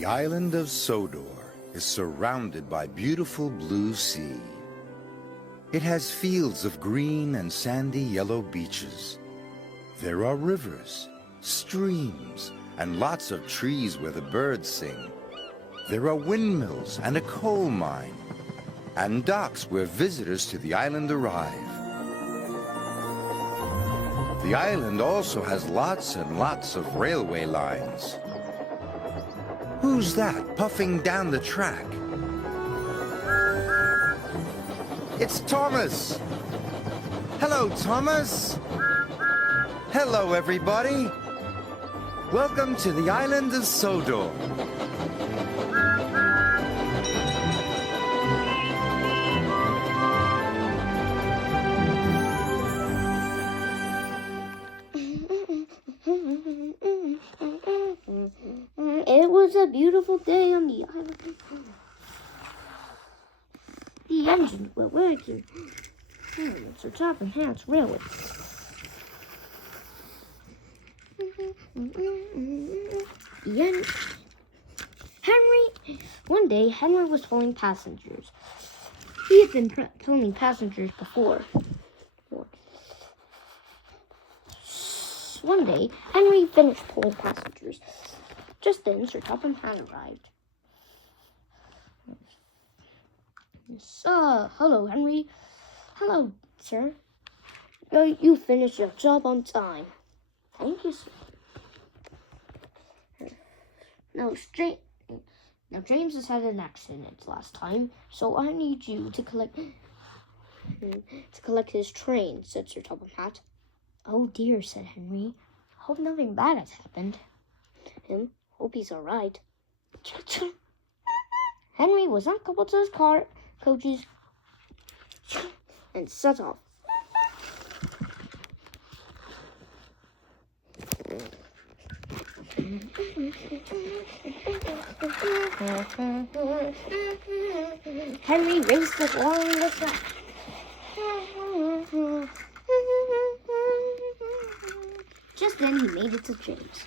The island of Sodor is surrounded by beautiful blue sea. It has fields of green and sandy yellow beaches. There are rivers, streams, and lots of trees where the birds sing. There are windmills and a coal mine, and docks where visitors to the island arrive. The island also has lots and lots of railway lines. Who's that puffing down the track? It's Thomas! Hello, Thomas! Hello, everybody! Welcome to the island of Sodor. It was a beautiful day on the island. The engine were working. Sir ThomasFAN's railway. The end. One day, Henry was tolling passengers. He had been tolling passengers before. One day, Henry finished tolling passengers. Just then, Sir ThomasFAN arrived. Hello, Henry. Hello, sir. You finished your job on time. Thank you, sir. Now, James has had an accident last time, so I need you to collect his train, said Sir ThomasFAN. Oh dear, said Henry. Hope nothing bad has happened. Hope he's all right. Henry was uncoupled to his coaches and set off. Henry raced along the track. Just then he made it to James.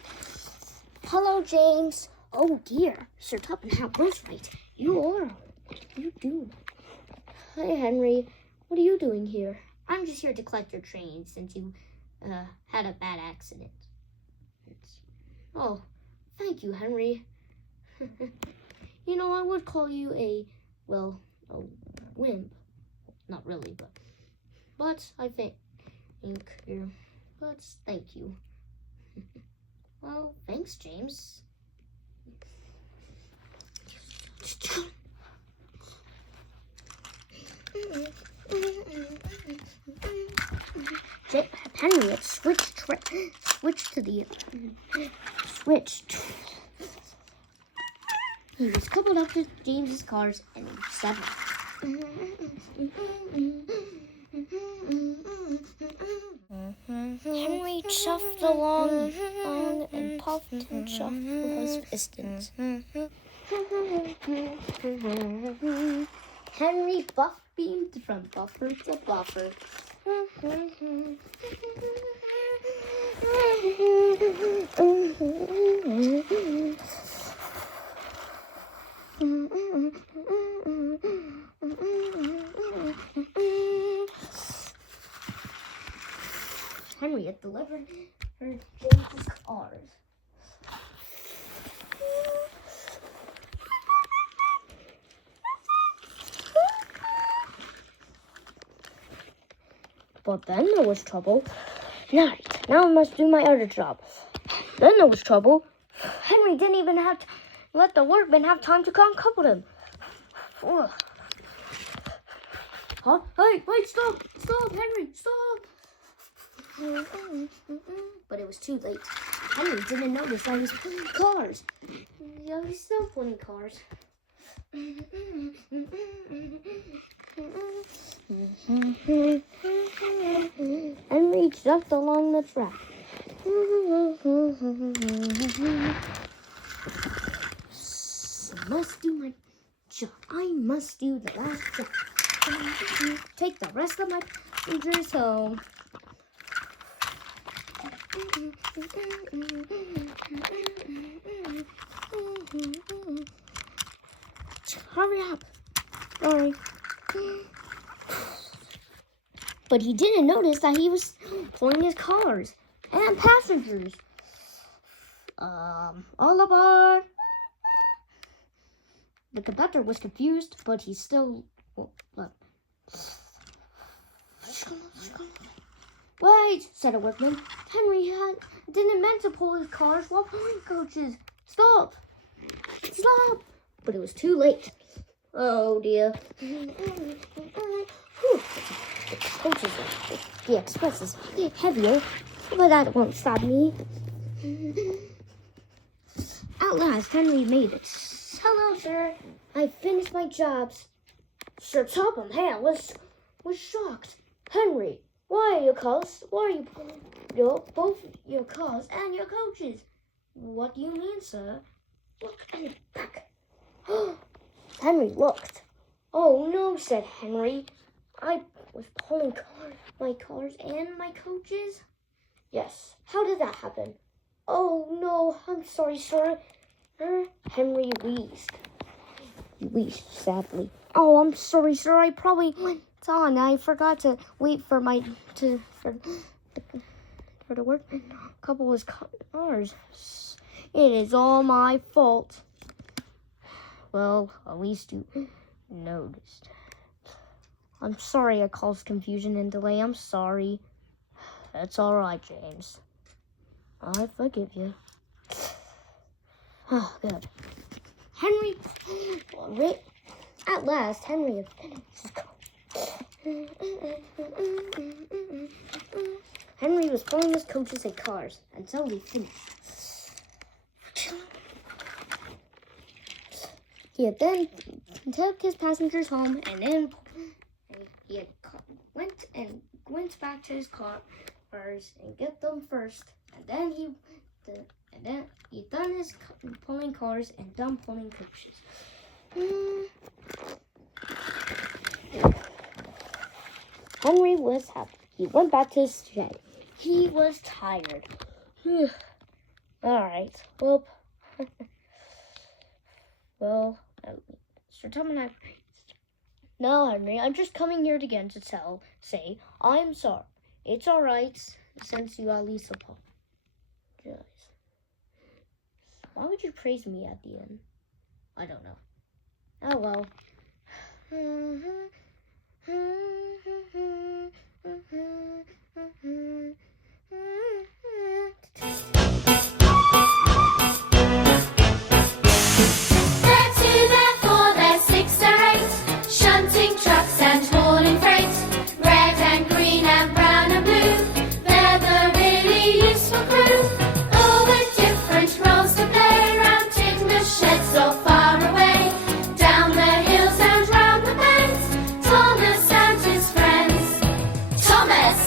Hello, James. Oh dear, Sir ThomasFAN was right. You are. What are you doing? Hi, Henry. What are you doing here? I'm just here to collect your train since you had a bad accident. Oh, thank you, Henry. You know, I would call you a wimp. Not really, but I think you're. But thank you. Well, thanks, James. Henry had switched. He was coupled up to James's cars and he set off. Henry chuffed along and puffed and chuffed with his pistons. Henry buff-beamed from buffer to buffer. Henry had delivered her James's cars. But then there was trouble. Now I must do my other job. Then there was trouble. Henry didn't even have to let the workmen have time to uncouple him. Huh? Hey, wait, stop, Henry, stop. But it was too late. Henry didn't notice that he was pulling cars. Yeah, he's still pulling cars. Henry jumped along the track. Must do my job. I must do the last job. Take the rest of my passengers home. hurry up. Sorry. But he didn't notice that he was pulling his cars and passengers. All aboard. The conductor was confused, but he still... Wait, said a workman. Henry didn't meant to pull his cars while pulling coaches. Stop! Stop! But it was too late. Oh dear. Coaches, the express is heavier, but that won't stop me. At last, Henry made it. Hello, sir. I finished my jobs. Sir Topham Hatt was shocked. Henry, why are you pulling both your cars and your coaches? What do you mean, sir? Look at the back. Henry looked. Oh no, said Henry. I was pulling my cars and my coaches? Yes. How did that happen? Oh no, I'm sorry, sir. Henry wheezed. He wheezed sadly. Oh, I'm sorry, sir. I probably went on. I forgot to wait for the work couple was cars. It is all my fault. Well, at least you noticed. I'm sorry I caused confusion and delay. I'm sorry. That's all right, James. I forgive you. Oh, good. Henry, at last, Henry had finished his car. Henry was pulling his coaches and cars until he finished. He had then took his passengers home, and then he had went back to his cars and get them first, and then he done his pulling cars and done pulling coaches. Henry was happy. He went back to his shed. He was tired. All right. Well, Sir Tom and I. No, Henry, I'm just coming here again to say I'm sorry. It's all right since you at least apologize. Why would you praise me at the end? I don't know. Oh well.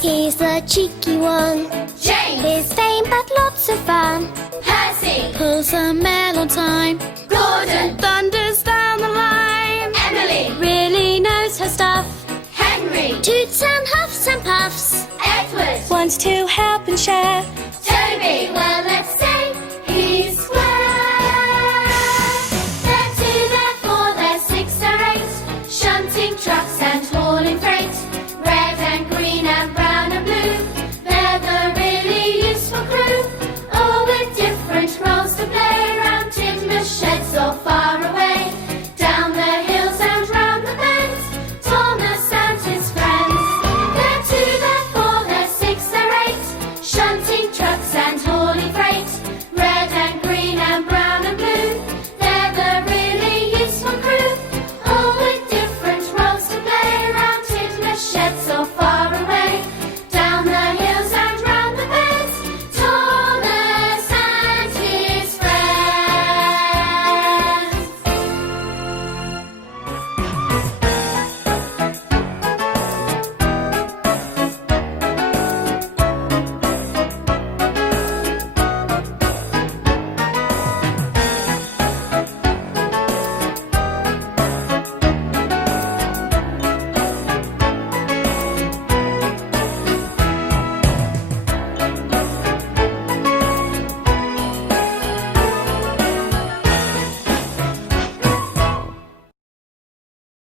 He's the cheeky one. James! His fame, but lots of fun. Percy! Pulls a mail on time. Gordon! Thunders down the line. Emily! Really knows her stuff. Henry! Toots and huffs and puffs. Edward! Wants to help and share. Toby! Well, let's